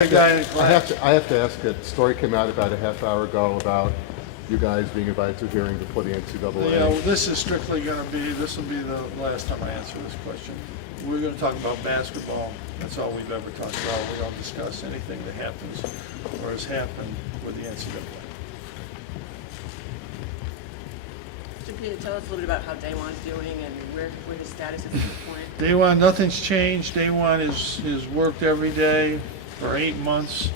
I have to ask. A story came out about a half hour ago about you guys being invited to a hearing before the NCAA. This is strictly going to be. This will be the last time I answer this question. We're going to talk about basketball. That's all we've ever talked about. We don't discuss anything that happens or has happened with the NCAA. Can you tell us a little bit about how Daewon's doing and where his status is at this point? Daewon, nothing's changed. Daewon is worked every day for 8 months.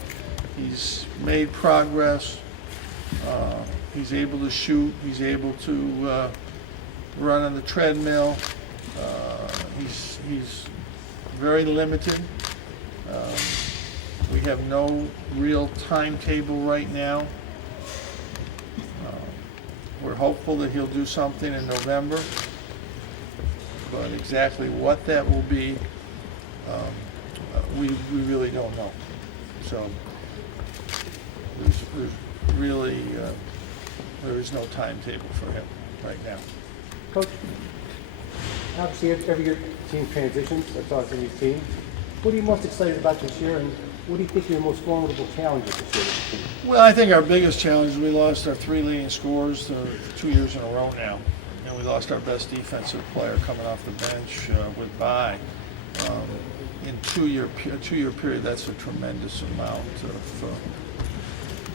He's made progress. He's able to shoot. He's able to run on the treadmill. He's very limited. We have no real timetable right now. We're hopeful that he'll do something in November, but exactly what that will be, we really don't know. So there's really there is no timetable for him right now. Coach, obviously every year team transitions. That's always a new team. What are you most excited about this year, and what do you think are your most formidable challenges this year? Well, I think our biggest challenge is we lost our 3 leading scorers 2 years in a row now, and we lost our best defensive player coming off the bench with bye. In a 2-year period, that's a tremendous amount of.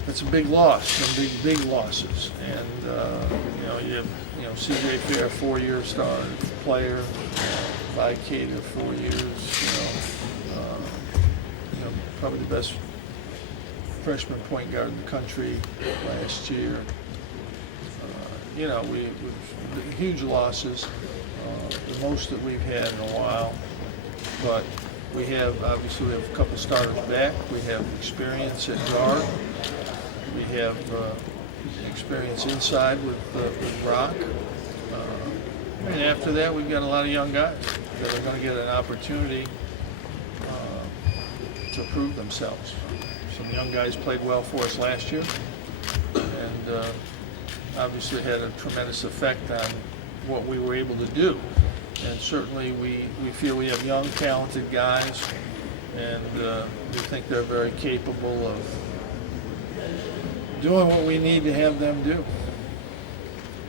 It's a big loss, some big losses, and you have C.J. Fair, 4-year star player, Vi Cater, 4 years. Probably the best freshman point guard in the country last year. We huge losses, the most that we've had in a while. But we have a couple starters back. We have experience at guard. We have experience inside with Brock. And after that, we've got a lot of young guys that are going to get an opportunity to prove themselves. Some young guys played well for us last year, and obviously had a tremendous effect on what we were able to do. And certainly we feel we have young, talented guys, and we think they're very capable of doing what we need to have them do.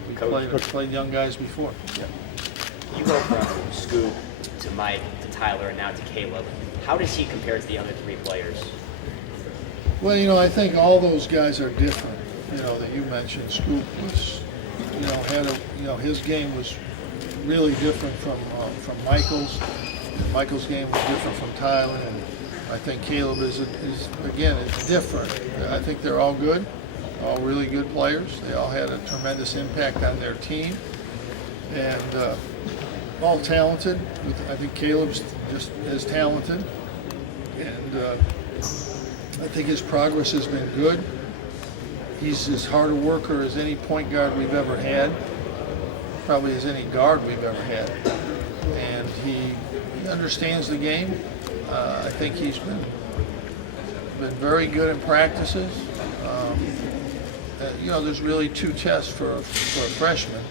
We played young guys before. Yeah. You go from Scoop to Mike to Tyler and now to Caleb. How does he compare to the other 3 players? Well, I think all those guys are different. That you mentioned. Scoop was, his game was really different from Michael's. Michael's game was different from Tyler, and I think Caleb is different. I think they're all good, all really good players. They all had a tremendous impact on their team, and all talented. I think Caleb's just as talented, and I think his progress has been good. He's as hard a worker as any point guard we've ever had, probably as any guard we've ever had, and he understands the game. I think he's been very good in practices. There's really 2 tests for a freshman.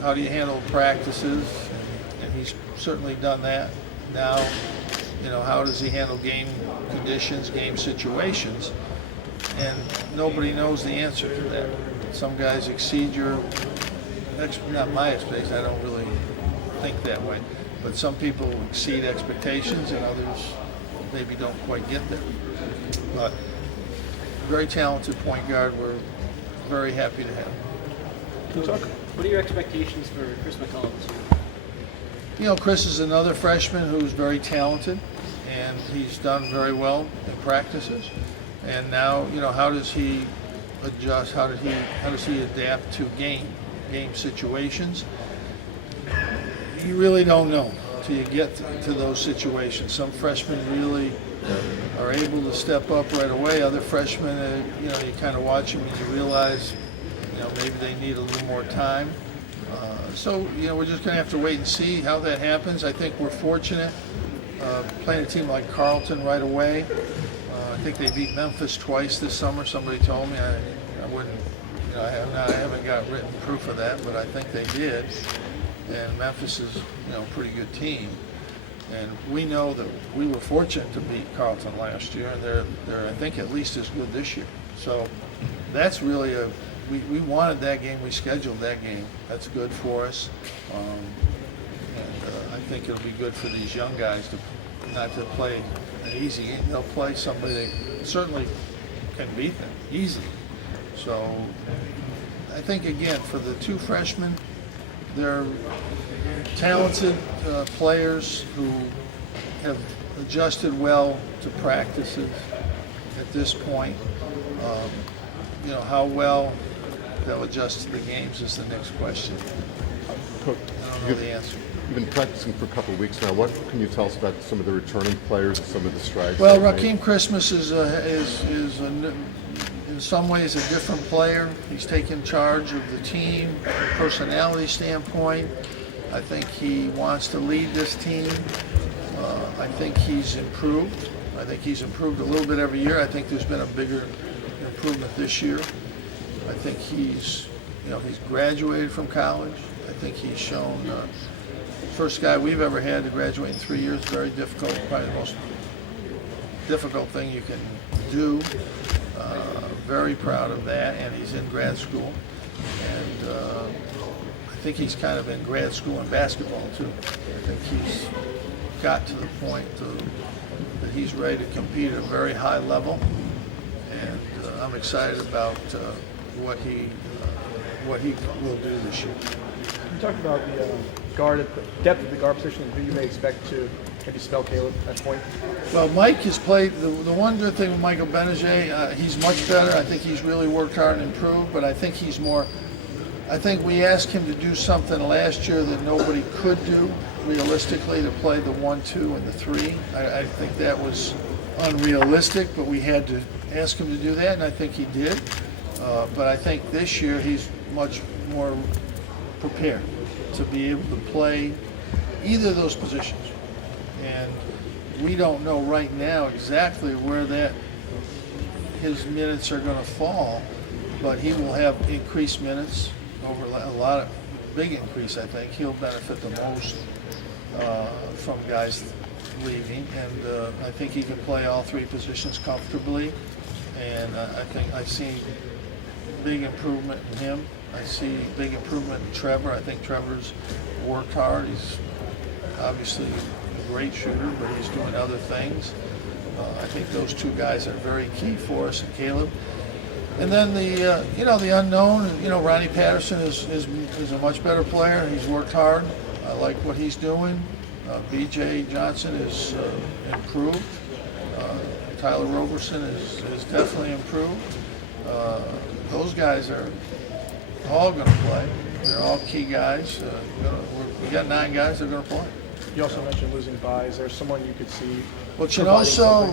How do you handle practices? And he's certainly done that. Now, how does he handle game conditions, game situations? And nobody knows the answer to that. Some guys exceed not my expectations, I don't really think that way, but some people exceed expectations and others maybe don't quite get there. But very talented point guard, we're very happy to have. What are your expectations for Chris McCollum this year? Chris is another freshman who's very talented, and he's done very well in practices. And now, how does he adjust? How does he adapt to game situations? You really don't know till you get to those situations. Some freshmen really are able to step up right away. Other freshmen, you kind of watch them and you realize, maybe they need a little more time. So, we're just going to have to wait and see how that happens. I think we're fortunate playing a team like Carleton right away. I think they beat Memphis twice this summer. Somebody told me. I wouldn't. I haven't got written proof of that, but I think they did. And Memphis is, a pretty good team. And we know that we were fortunate to beat Carleton last year, and they're I think at least as good this year. So that's really we wanted that game, we scheduled that game. That's good for us. And I think it'll be good for these young guys to not to play an easy game. They'll play somebody that certainly can beat them easily. So I think, again, for the two freshmen, they're talented players who have adjusted well to practices at this point. How well they'll adjust to the games is the next question. Coach, I don't know the answer. you've been practicing for a couple of weeks now. What can you tell us about some of the returning players and some of the strides? Well, they've made? Raheem Christmas is in some ways a different player. He's taken charge of the team from a personality standpoint. I think he wants to lead this team. I think he's improved. I think he's improved a little bit every year. I think there's been a bigger improvement this year. I think he's graduated from college. I think he's shown first guy we've ever had to graduate in 3 years. Very difficult, probably the most difficult thing you can do. Very proud of that, and he's in grad school. And I think he's kind of in grad school in basketball too. I think he's got to the point that he's ready to compete at a very high level, and I'm excited about what he will do this year. You talked about the depth of the guard position and who you may expect to maybe spell Caleb at point. Well, Mike has played, the one good thing with Michael Benajay, he's much better. I think he's really worked hard and improved, but I think he's more, I think we asked him to do something last year that nobody could do realistically, to play the 1-2 and the 3. I think that was unrealistic, but we had to ask him to do that, and I think he did. But I think this year he's much more prepared to be able to play either of those positions. And we don't know right now exactly where his minutes are going to fall, but he will have increased minutes over a lot of big increase. I think he'll benefit the most from guys leaving, and I think he can play all three positions comfortably. And I think I've seen big improvement in him. I see big improvement in Trevor. I think Trevor's worked hard. He's obviously a great shooter, but he's doing other things. I think those two guys are very key for us, and Caleb. And then the unknown. Ronnie Patterson is a much better player. He's worked hard. I like what he's doing. B.J. Johnson is improved. Tyler Roberson is definitely improved. Those guys are all going to play. They're all key guys. We got 9 guys that are going to play. You also mentioned losing by. Is there someone you could see? Well, Chinoso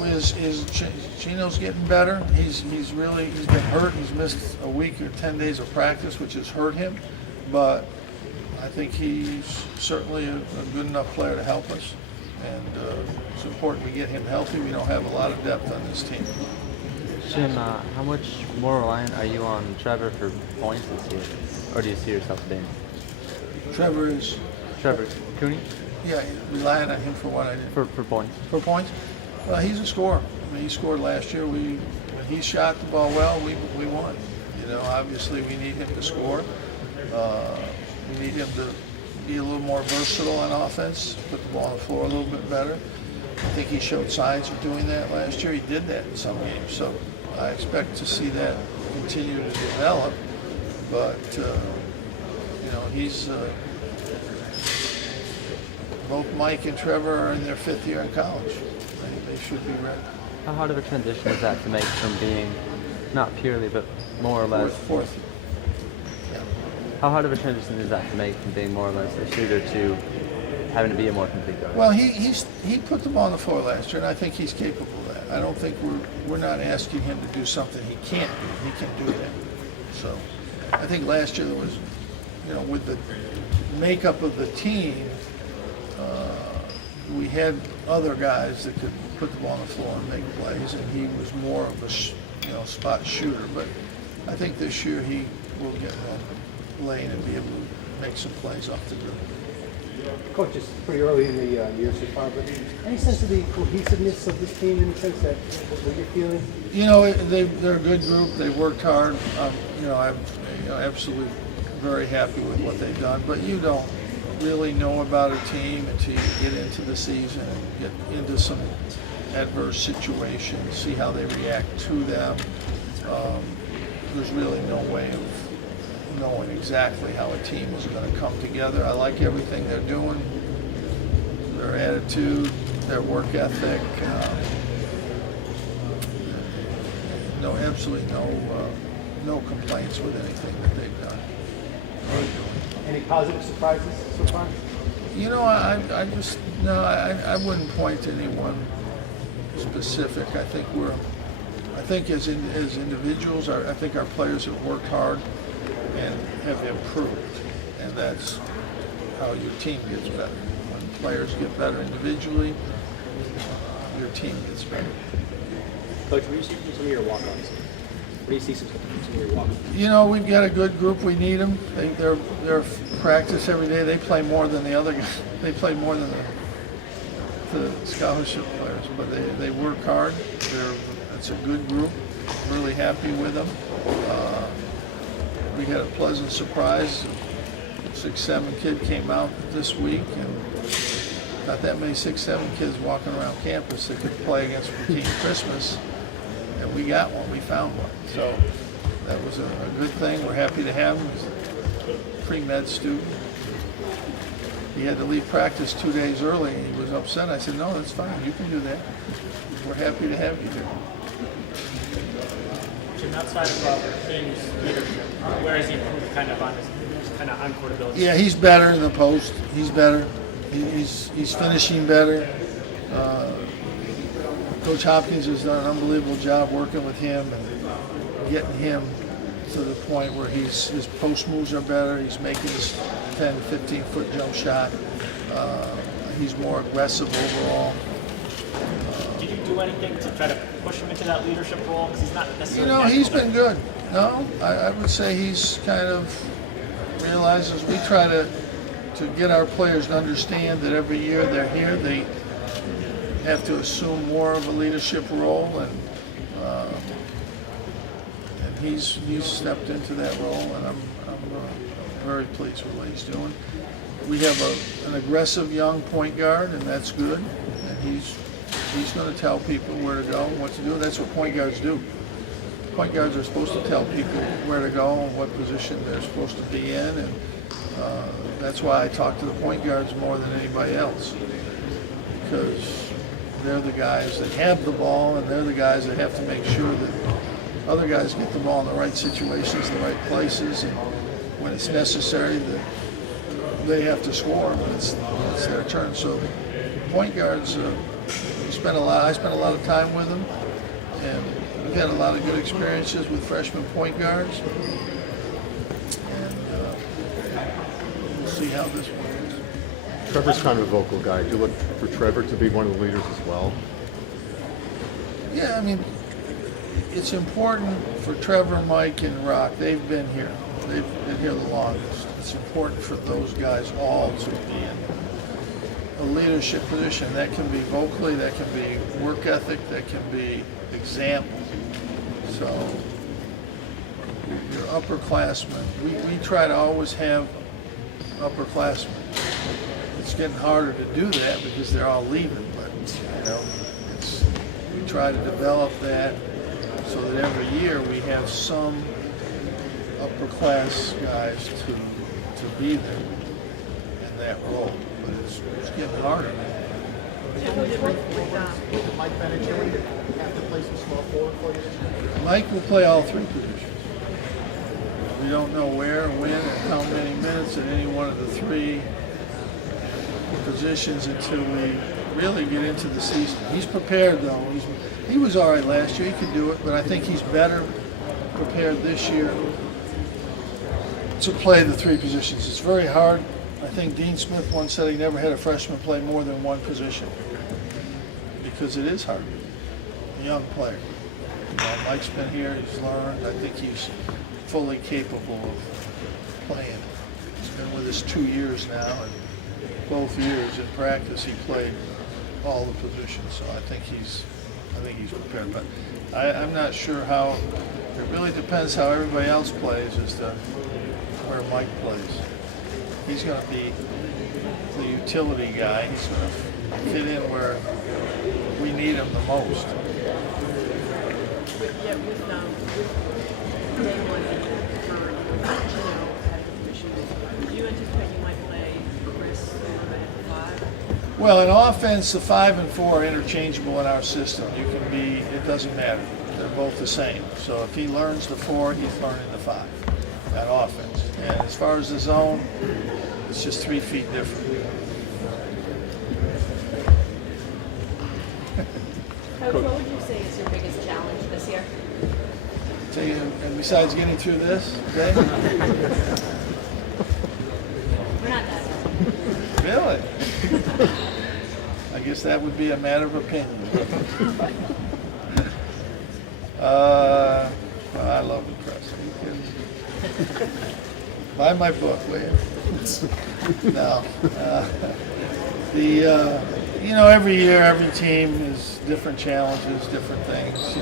Chino's getting better. He's been hurt. He's missed a week or 10 days of practice, which has hurt him. But I think he's certainly a good enough player to help us. And it's important we get him healthy. We don't have a lot of depth on this team. Jim, how much more reliant are you on Trevor for points this year? Or do you see yourself being? Trevor is... Trevor Cooney? Yeah, relying on him for what I did. For points. For points? Well, he's a scorer. I mean, he scored last year. When he shot the ball well, we won. Obviously we need him to score. We need him to be a little more versatile on offense, put the ball on the floor a little bit better. I think he showed signs of doing that last year. He did that in some games, so I expect to see that continue to develop. But he's both Mike and Trevor are in their 5th year in college. They should be ready. How hard of a transition is that to make from being, not purely, but more or less? Fourth. Yeah. How hard of a transition is that to make from being more or less a shooter to having to be a more complete guard? Well, he put the ball on the floor last year, and I think he's capable of that. I don't think we're not asking him to do something he can't do. He can do that. So I think last year there was, with the makeup of the team, we had other guys that could put the ball on the floor and make plays, and he was more of a spot shooter. But I think this year he will get on lane and be able to make some plays off the dribble. Coach, it's pretty early in the year so far, but any sense of the cohesiveness of this team, in the sense that what you're feeling? You know, they're a good group. They worked hard. You know, I'm absolutely very happy with what they've done. But you don't really know about a team until you get into the season and get into some adverse situations, see how they react to them. There's really no way of knowing exactly how a team is going to come together. I like everything they're doing, their attitude, their work ethic. No, absolutely no complaints with anything that they've done. Any positive surprises so far? You know, I wouldn't point to anyone specific. I think as individuals, I think our players have worked hard and have improved, and that's how your team gets better. When players get better individually, your team gets better. Coach, what do you see from some of your walk-ons? What do you see from some of your walk-ons? You know, we've got a good group. We need them. They're practice every day. They play more than the other guys. They play more than the scholarship players, but they work hard. It's a good group. Really happy with them. We had a pleasant surprise. 6'7" kid came out this week, and not that many 6'7" kids walking around campus that could play against King Christmas, and we got one. We found one. So that was a good thing. We're happy to have him. He's a pre-med student. He had to leave practice 2 days early, and he was upset. I said, no, that's fine. You can do that. We're happy to have you here. Jim, outside of King's leadership, where has he improved kind of on court ability? Yeah, he's better in the post. He's better. He's finishing better. Coach Hopkins has done an unbelievable job working with him and getting him to the point where his post moves are better. He's making his 10, 15-foot jump shot. He's more aggressive overall. Did you do anything to try to push him into that leadership role? Because he's not necessarily. You know, he's been good. No, I would say he's kind of realizes we try to get our players to understand that every year they're here, they have to assume more of a leadership role, and he's stepped into that role, and I'm very pleased with what he's doing. We have an aggressive young point guard, and that's good, and he's going to tell people where to go and what to do. That's what point guards do. Point guards are supposed to tell people where to go and what position they're supposed to be in, and that's why I talk to the point guards more than anybody else, because they're the guys that have the ball, and they're the guys that have to make sure that other guys get the ball in the right situations, the right places, and when it's necessary, that they have to score when it's their turn. So point guards, I spent a lot of time with them, and we've had a lot of good experiences with freshman point guards, and we'll see how this one goes. Trevor's kind of a vocal guy. Do you look for Trevor to be one of the leaders as well? Yeah, I mean, it's important for Trevor, Mike, and Rock. They've been here. They've been here the longest. It's important for those guys all to be in a leadership position. That can be vocally, that can be work ethic, that can be example. So your upperclassmen, we try to always have upperclassmen. It's getting harder to do that because they're all leaving, but we try to develop that so that every year we have some upper class guys to be there in that role. But it's getting harder. Mike will play all three positions. We don't know where, when, and how many minutes at any one of the three positions until we really get into the season. He's prepared though. He was all right last year. He could do it, but I think he's better prepared this year to play the three positions. It's very hard. I think Dean Smith once said he never had a freshman play more than one position because it is hard. A young player. Mike's been here. He's learned. I think he's fully capable of playing. He's been with us 2 years now, and both years in practice he played all the positions, so I think he's prepared. But I'm not sure how. It really depends how everybody else plays as to where Mike plays. He's going to be the utility guy. He's going to fit in where we need him the most. Yeah, with day one for having issues, do you anticipate you might play Chris at the 5? Well, in offense, the 5 and 4 are interchangeable in our system. You can be, it doesn't matter. They're both the same. So if he learns the 4, he's learning the 5 at offense. And as far as the zone, it's just 3 feet different. Coach, what would you say is your biggest challenge this year? So, and besides getting through this, okay? We're not done. Really? I guess that would be a matter of opinion. Well, I love the press. Buy my book, will you? No. Every year, every team is different challenges, different things.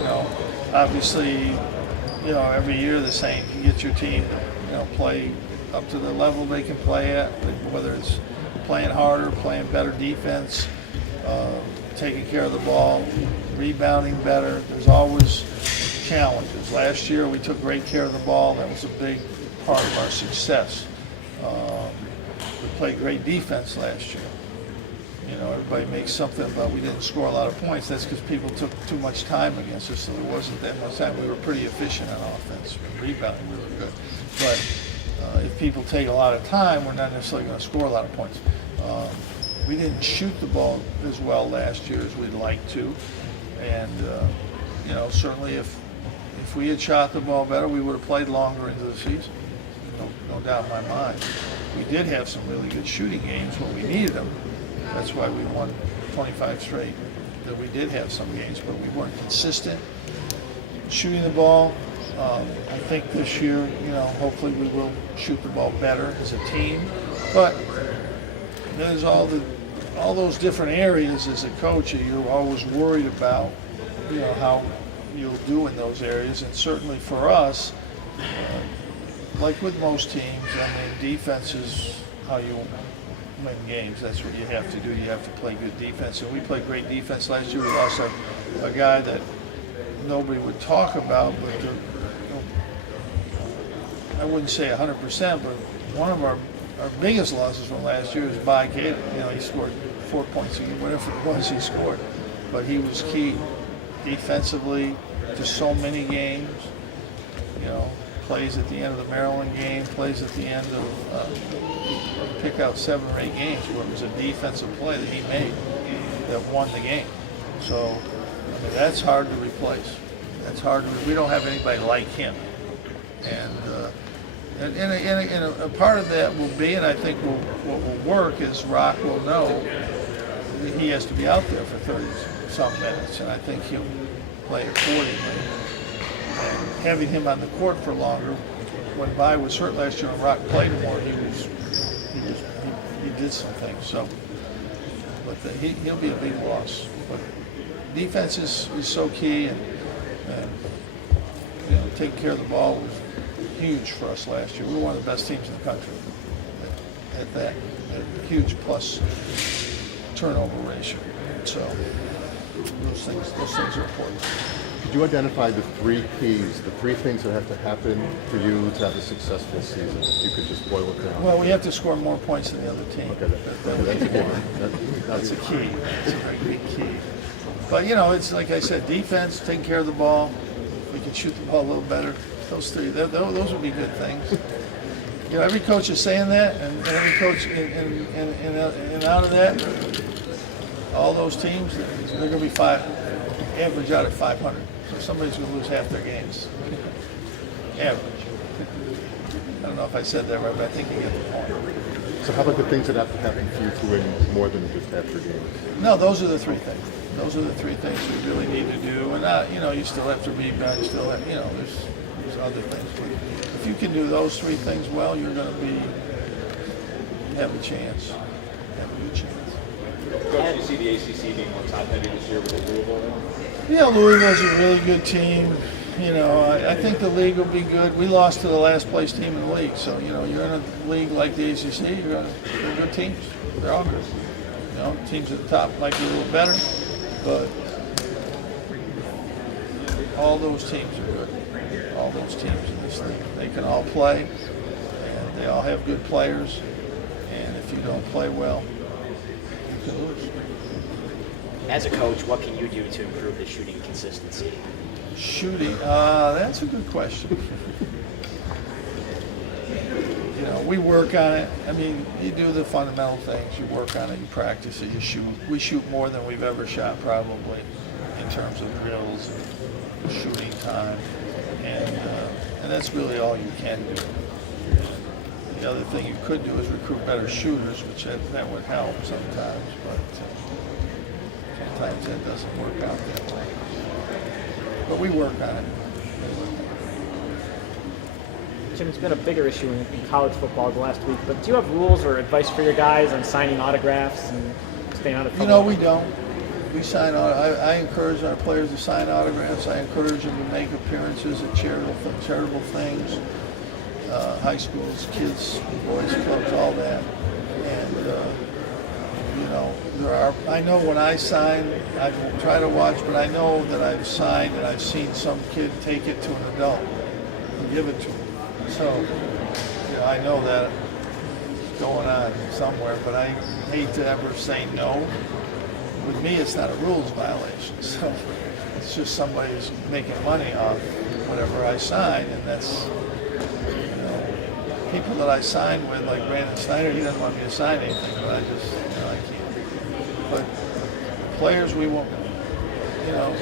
Obviously, every year the same. You get your team, play up to the level they can play at, whether it's playing harder, playing better defense, taking care of the ball, rebounding better. There's always challenges. Last year we took great care of the ball. That was a big part of our success. We played great defense last year. Everybody makes something about we didn't score a lot of points. That's because people took too much time against us, so there wasn't that much time. We were pretty efficient on offense. Rebounding really good. But if people take a lot of time, we're not necessarily going to score a lot of points. We didn't shoot the ball as well last year as we'd like to. And, certainly if we had shot the ball better, we would have played longer into the season. No doubt in my mind. We did have some really good shooting games when we needed them. That's why we won 25 straight. That we did have some games, but we weren't consistent shooting the ball. I think this year, hopefully we will shoot the ball better as a team. But there's all those different areas as a coach that you're always worried about, how you'll do in those areas. And certainly for us, like with most teams, defense is how you win games. That's what you have to do. You have to play good defense. And we played great defense last year. We lost a guy that nobody would talk about, but I wouldn't say 100%, but one of our biggest losses from last year was by Caleb. He scored 4 points a game, whatever it was he scored. But he was key defensively to so many games. Plays at the end of the Maryland game, plays at the end of pick out 7 or 8 games where it was a defensive play that he made that won the game. So that's hard to replace. That's hard. We don't have anybody like him. And a part of that will be, and I think what will work is Rock will know he has to be out there for 30-some minutes, and I think he'll play accordingly. And having him on the court for longer, when Bai was hurt last year and Rock played more, he did some things. So, but he'll be a big loss. But defense is so key, and taking care of the ball was huge for us last year. We were one of the best teams in the country at that. A huge plus turnover ratio. So those things are important. Could you identify the 3 keys, the 3 things that have to happen for you to have a successful season? If you could just boil it down. Well, we have to score more points than the other team. Okay, That's a key. That's a very big key. But it's like I said, defense, taking care of the ball. We can shoot the ball a little better. Those 3, those would be good things. Every coach is saying that, and every coach and out of that, all those teams, they're going to be average out at 500. So somebody's going to lose half their games. Average. I don't know if I said that right, but I think you get the point. So how about the things that have to happen for you to win more than just half your games? No, those are the 3 things. Those are the 3 things we really need to do. And you still have to rebound. You still have, there's other things. But if you can do those 3 things well, you're going to have a chance. have a good chance. Coach, do you see the ACC being more top-heavy this year with Louisville? Yeah, Louisville's a really good team. You know, I think the league will be good. We lost to the last place team in the league, so you know, you're in a league like the ACC. They're good teams. They're all good. You know, teams at the top might be a little better, but all those teams are good. All those teams in this league, they can all play, and they all have good players. And if you don't play well, you can lose. As a coach, what can you do to improve the shooting consistency? Shooting, that's a good question. You know, we work on it. I mean, you do the fundamental things. You work on it, you practice it, you shoot. We shoot more than we've ever shot probably in terms of drills and shooting time. And that's really all you can do. The other thing you could do is recruit better shooters, which that would help sometimes, but sometimes that doesn't work out that way. But we work on it. Jim, it's been a bigger issue in college football the last week, but do you have rules or advice for your guys on signing autographs and staying out of trouble? You know, we don't. We sign. I encourage our players to sign autographs. I encourage them to make appearances at charitable things, high schools, kids, boys clubs, all that. And you know, I know when I sign, I try to watch, but I know that I've signed and I've seen some kid take it to an adult and give it to him. So, you know, I know that going on somewhere, but I hate to ever say no. With me, it's not a rules violation, so it's just somebody's making money off whatever I sign, and that's, you know, people that I sign with, like Brandon Snyder, he doesn't want me to sign anything, but I just, you know, I can't. But players, we won't, you know,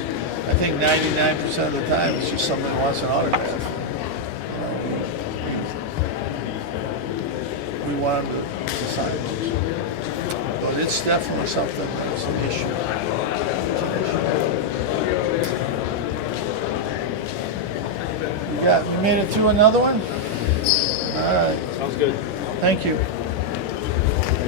I think 99% of the time it's just somebody who wants an autograph. We want them to sign those. But it's definitely something that's an issue. You made it through another one? All right. Sounds good. Thank you.